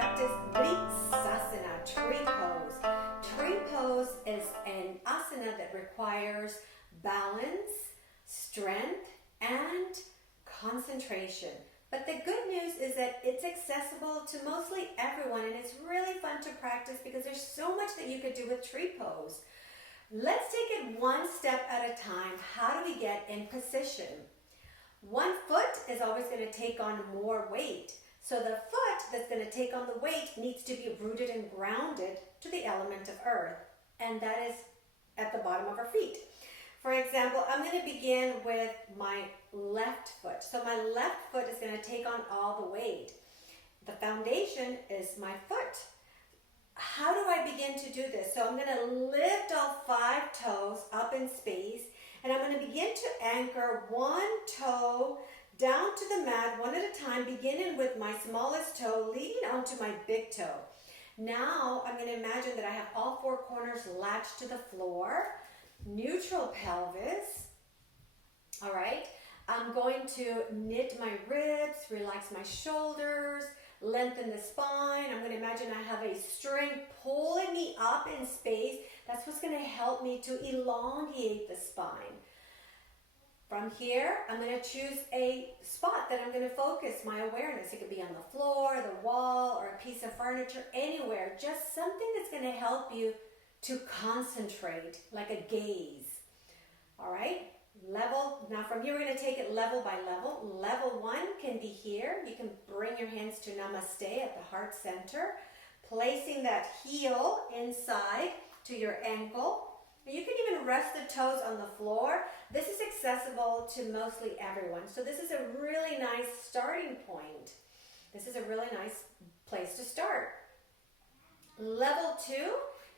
practice Vriksasana, tree pose. Tree pose is an asana that requires balance, strength, and concentration. But the good news is that it's accessible to mostly everyone, and it's really fun to practice because there's so much that you could do with tree pose. Let's take it one step at a time. How do we get in position? One foot is always going to take on more weight. So the foot that's going to take on the weight needs to be rooted and grounded to the element of earth. And that is at the bottom of our feet. For example, I'm going to begin with my left foot. So my left foot is going to take on all the weight. The foundation is my foot. How do I begin to do this? So I'm going to lift all 5 toes up in space, and I'm going to begin to anchor one toe down to the mat one at a time, beginning with my smallest toe, leading onto my big toe. Now I'm going to imagine that I have all 4 corners latched to the floor, neutral pelvis. All right, I'm going to knit my ribs, relax my shoulders, lengthen the spine. I'm going to imagine I have a string pulling me up in space. That's what's going to help me to elongate the spine. From here, I'm going to choose a spot that I'm going to focus my awareness. It could be on the floor, the wall, or a piece of furniture, anywhere. Just something that's going to help you to concentrate, like a gaze. All right? Level. Now from here, we're going to take it level by level. Level 1 can be here. You can bring your hands to Namaste at the heart center, placing that heel inside to your ankle. You can even rest the toes on the floor. This is accessible to mostly everyone. So this is a really nice starting point. This is a really nice place to start. Level 2,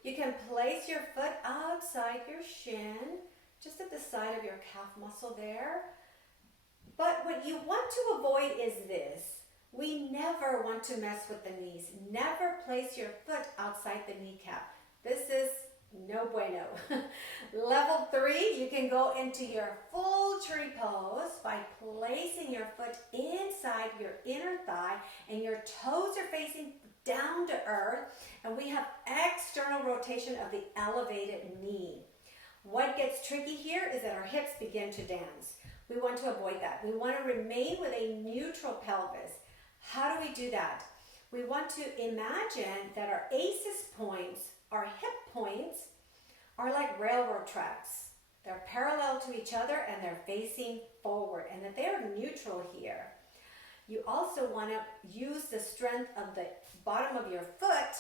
you can place your foot outside your shin, just at the side of your calf muscle there. But what you want to avoid is this. We never want to mess with the knees. Never place your foot outside the kneecap. This is no bueno. Level 3, you can go into your full tree pose by placing your foot inside your inner thigh and your toes are facing down to earth, and we have external rotation of the elevated knee. What gets tricky here is that our hips begin to dance. We want to avoid that. We want to remain with a neutral pelvis. How do we do that? We want to imagine that our ACES points, our hip points, are like railroad tracks. They're parallel to each other and they're facing forward, and that they are neutral here. You also want to use the strength of the bottom of your foot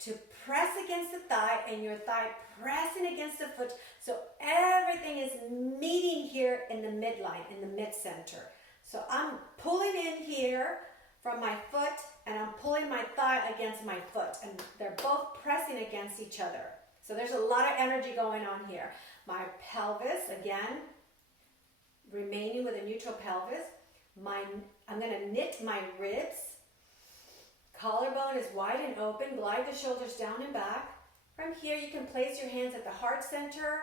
to press against the thigh, and your thigh pressing against the foot, so everything is meeting here in the midline, in the mid-center. So I'm pulling in here from my foot, and I'm pulling my thigh against my foot, and they're both pressing against each other. So there's a lot of energy going on here. My pelvis, again, remaining with a neutral pelvis. I'm going to knit my ribs. Collarbone is wide and open. Glide the shoulders down and back. From here, you can place your hands at the heart center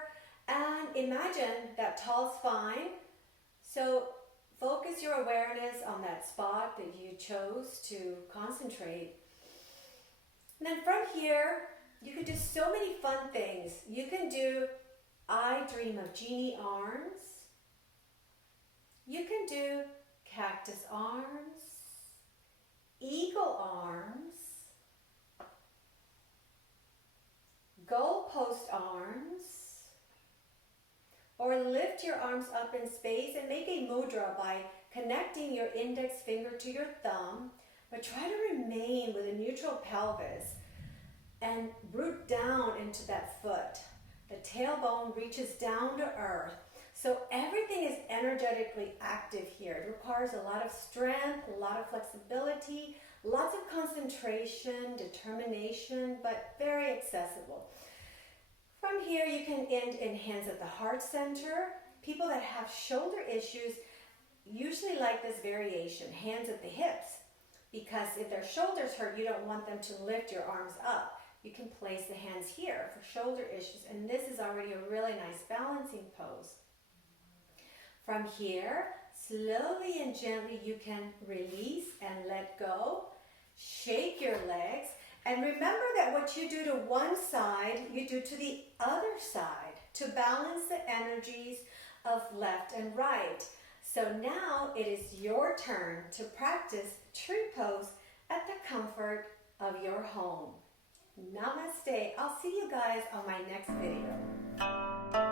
and imagine that tall spine. So focus your awareness on that spot that you chose to concentrate. And then from here, you can do so many fun things. You can do I Dream of Genie arms. You can do cactus arms, eagle arms, goalpost arms, or lift your arms up in space and make a mudra by connecting your index finger to your thumb, but try to remain with a neutral pelvis and root down into that foot. The tailbone reaches down to earth. So everything is energetically active here. It requires a lot of strength, a lot of flexibility, lots of concentration, determination, but very accessible. From here, you can end in hands at the heart center. People that have shoulder issues usually like this variation, hands at the hips, because if their shoulders hurt, you don't want them to lift your arms up. You can place the hands here for shoulder issues, and this is already a really nice balancing pose. From here, slowly and gently you can release and let go. Shake your legs. And remember that what you do to one side, you do to the other side to balance the energies of left and right. So now it is your turn to practice tree pose at the comfort of your home. Namaste. I'll see you guys on my next video.